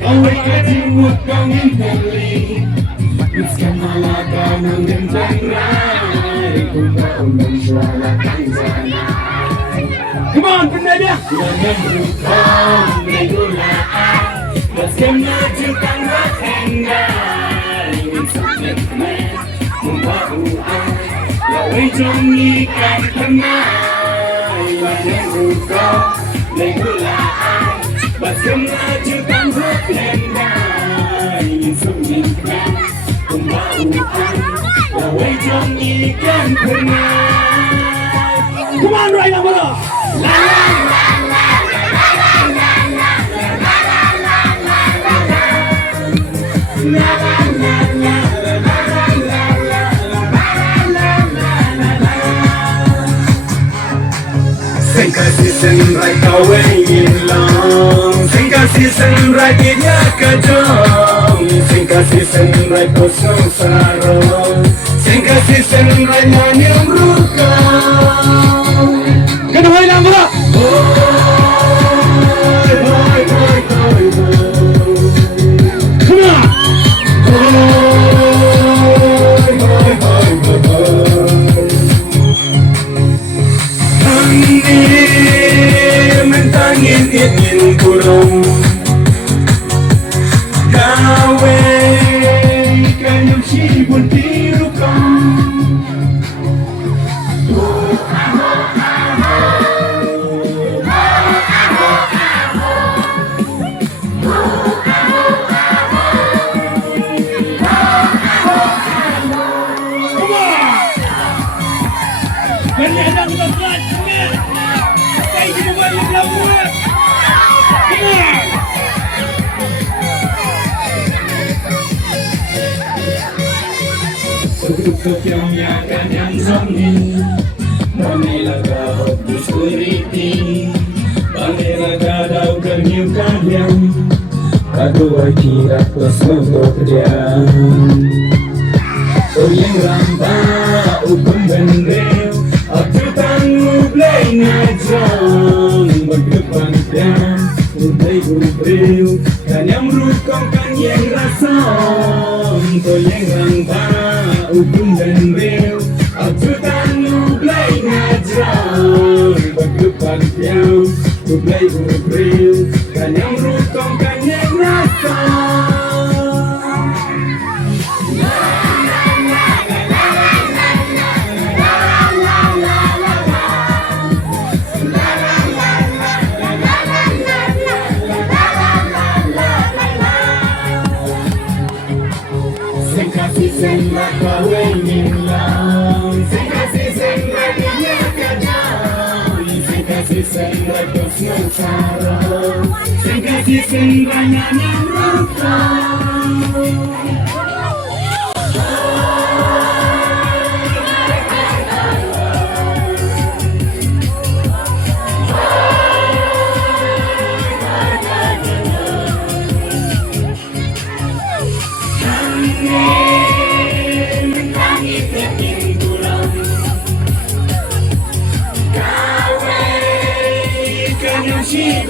kau ikut kau mentally Meski malaga nangin jangrai kau menjualakan sana. Come on, benda dia. Jangan berukam regulaan meski menunjukkan bertenggar ingin sempurna membawa lawai jomlikan kenal. Jangan berukam regulaan meski menunjukkan bertenggar ingin sempurna membawa lawai jomlikan kenal. Come on, right now, brother. La la la la la la la la la la la. Sing kasih senrai kau hilang, sing kasih senrai dia kejam, sing kasih senrai kau sengsara, sing kasih senrai nyanyi luka. Kena hai lang bro. Come on. Angin mentangin ingin kurung gawe kanyang sibun tirukang. Untuk yang akan yang zombi Banilaga hopus kuriti Banilaga daw kanyang kanyang Kaduay kira plus untuk dia Uyang ramba upang bendel Atutan ublay na jam Magdupang tiyan Ublay ubril Kanyang rukong kanyang rason Uyang ramba upang bendel Atutan ublay na jam Magdupang tiyan Ublay ubril Kanyang rukong kanyang rason. Sembah kau ingin lang, kasih sembah dia kadang, kasih sembah kau sengsara, kasih sembah nyanyi rukang. She